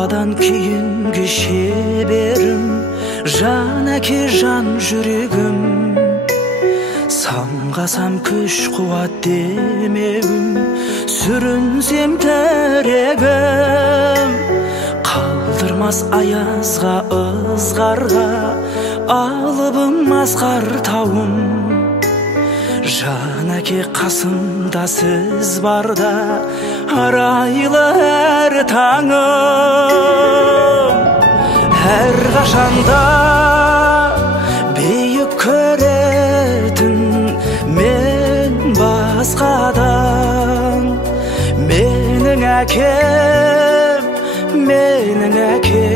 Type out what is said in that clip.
баладан кейінгі шеберім, жан әке жан жүрегім. Самғасам күш қуат демеуім, сүрінсем тірегім. Қалдырмас аязға ызғарға, алыбым асқар тауым. Жан әке қасымда сіз барда, арайлы әр таңым. Әр қашанда бейік көретін мен басқадан. Менің әкем, менің әкем.